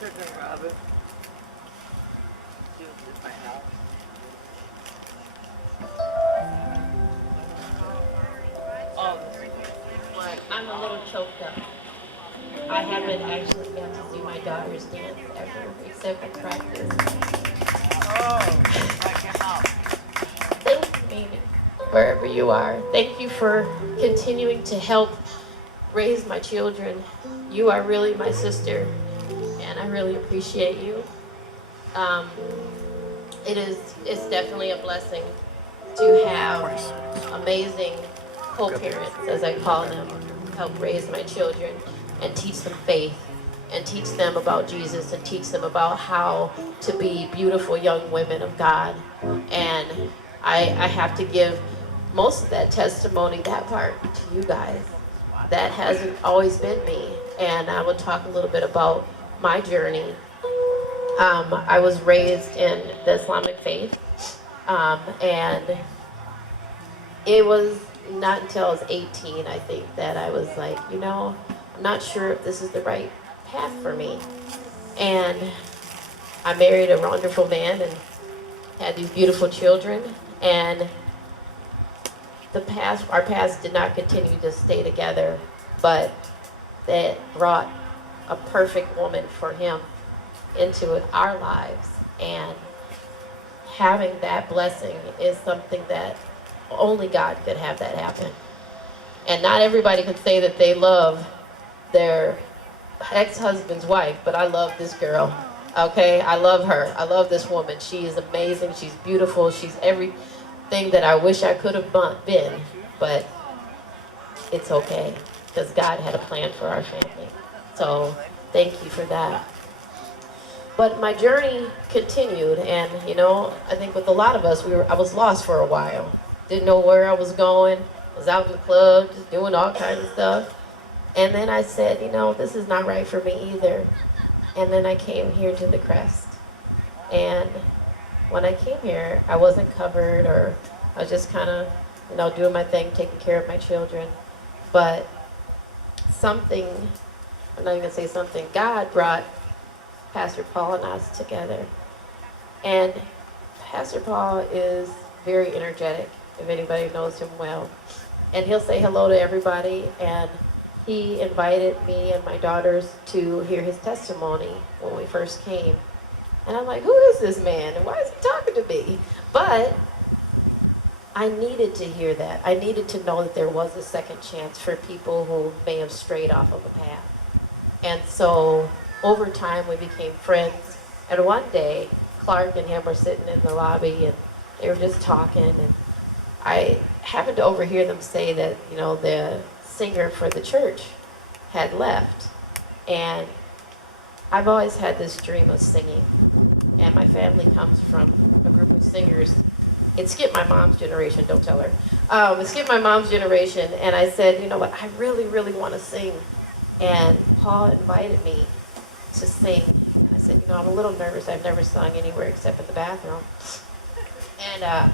Robin. This is my house. Oh, I'm a little choked up. I haven't actually got to see my daughter's dance ever, except at practice. oh, check him out. Thank you, Mimi, wherever you are. Thank you for continuing to help raise my children. You are really my sister, and I really appreciate you. Um, it's definitely a blessing to have amazing co-parents, as I call them, help raise my children and teach them faith and teach them about Jesus and teach them about how to be beautiful young women of God. And I have to give most of that testimony, that part, to you guys. That hasn't always been me. And I will talk a little bit about my journey. I was raised in the Islamic faith, and it was not until I was 18, I think, that I was like, I'm not sure if this is the right path for me. And I married a wonderful man and had these beautiful children. And our paths did not continue to stay together, but that brought a perfect woman for him into our lives. And having that blessing is something that only God could have that happen. And not everybody can say that they love their ex-husband's wife, but I love this girl. Okay, I love her. I love this woman. She is amazing. She's beautiful. She's everything that I wish I could have been, but it's okay because God had a plan for our family. So thank you for that. But my journey continued, and I think with a lot of us, I was lost for a while. Didn't know where I was going. Was out in the club, just doing all kinds of stuff. And then I said, this is not right for me either. And then I came here to the Crest. And when I came here, I wasn't covered, or I was just kind of, doing my thing, taking care of my children. But something, I'm not even gonna say something, God brought Pastor Paul and us together. And Pastor Paul is very energetic, if anybody knows him well. And he'll say hello to everybody. And he invited me and my daughters to hear his testimony when we first came. And I'm like, who is this man? And why is he talking to me? But I needed to hear that. I needed to know that there was a second chance for people who may have strayed off of a path. And so over time we became friends. And one day, Clark and him were sitting in the lobby and they were just talking. And I happened to overhear them say that, the singer for the church had left. And I've always had this dream of singing. And my family comes from a group of singers. It skipped my mom's generation, don't tell her. It skipped my mom's generation, and I said, you know what, I really, really want to sing. And Paul invited me to sing. And I said, I'm a little nervous. I've never sung anywhere except in the bathroom. And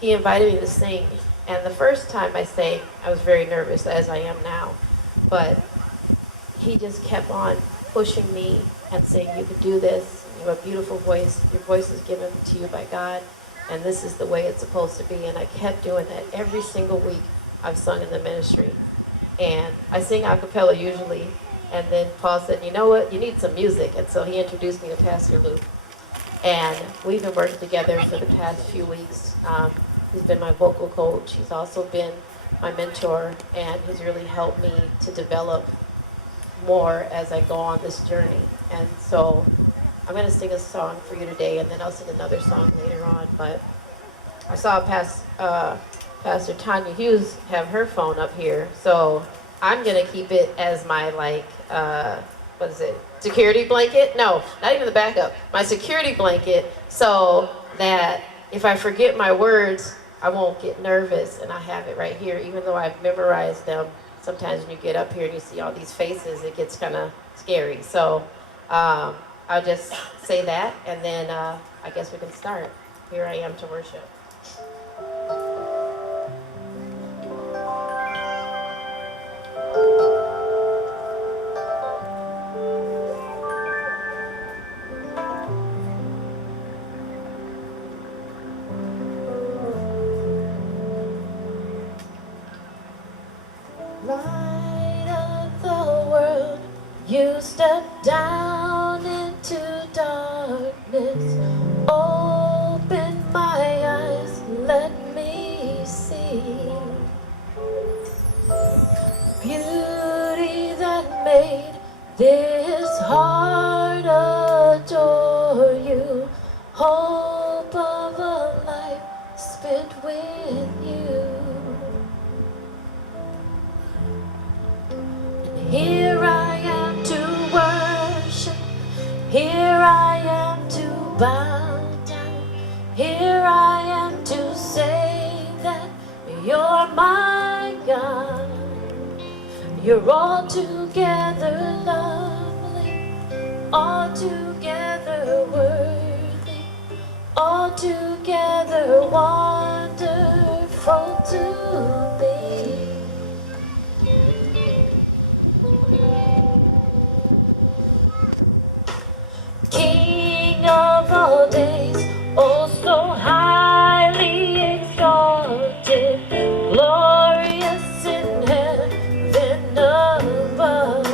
he invited me to sing. And the first time I sang, I was very nervous, as I am now. But he just kept on pushing me and saying, you can do this. You have a beautiful voice. Your voice is given to you by God. And this is the way it's supposed to be. And I kept doing that every single week I've sung in the ministry. And I sing a cappella usually. And then Paul said, you know what, you need some music. And so he introduced me to Pastor Luke. And we've been working together for the past few weeks. He's been my vocal coach. He's also been my mentor. And he's really helped me to develop more as I go on this journey. And so I'm going to sing a song for you today, and then I'll sing another song later on. But I saw Pastor Tanya Hughes have her phone up here, so I'm going to keep it as my, what is it, security blanket? No, not even the backup. My security blanket, so that if I forget my words, I won't get nervous, and I have it right here, even though I've memorized them. Sometimes when you get up here and you see all these faces, it gets kind of scary. So I'll just say that, and then I guess we can start. Here I am to worship. Light of the world, you step down into darkness. Open my eyes, let me see beauty that made this heart adore you. Hope of a life spent with you. Here I am to worship, here I am to bow down, here I am to say that you're my God. You're altogether lovely, altogether worthy, altogether wonderful to me. King of all days, oh so highly exalted, glorious in heaven above.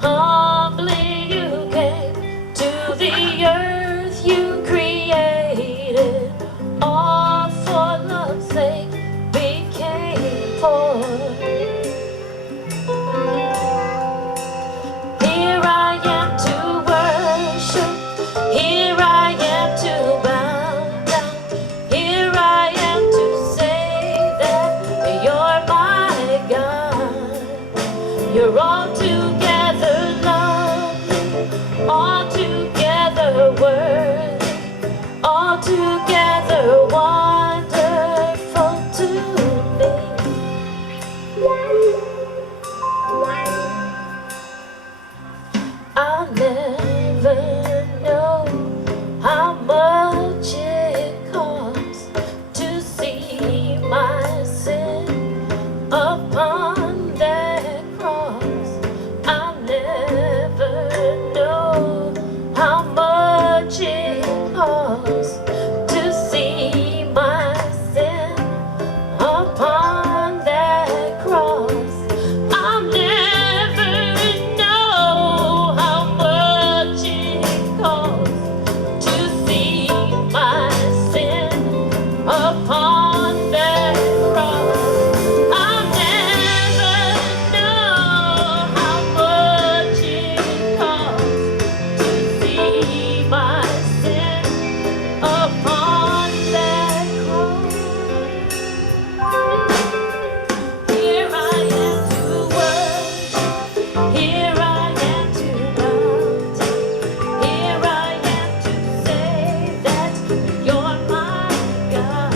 Humbly you came to the earth you created, all for love's sake became poor. Here I am to worship, here I am to bow down, here I am to say that you're my God. You're altogether lovely, altogether worthy, altogether wonderful to me. I'll never know how much it costs to see my sin upon that cross. I'll never know how much it costs to see my sin upon that cross. I'll never know how much it costs to see my sin upon that cross. I'll never know how much it costs to see my sin upon that cross. Here I am to worship, here I am to bow down, here I am to say that you're my God.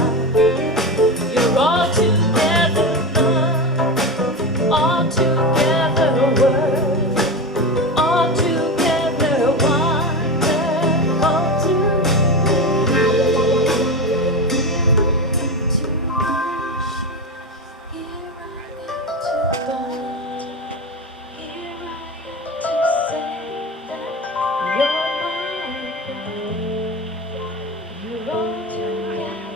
You're altogether loved, altogether worthy, altogether wonderful to me. To worship, here I am to bow down, here I am to say that you're my God. You're altogether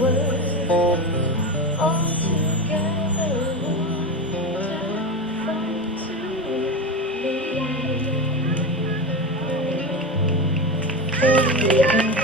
worthy, altogether wonderful to me.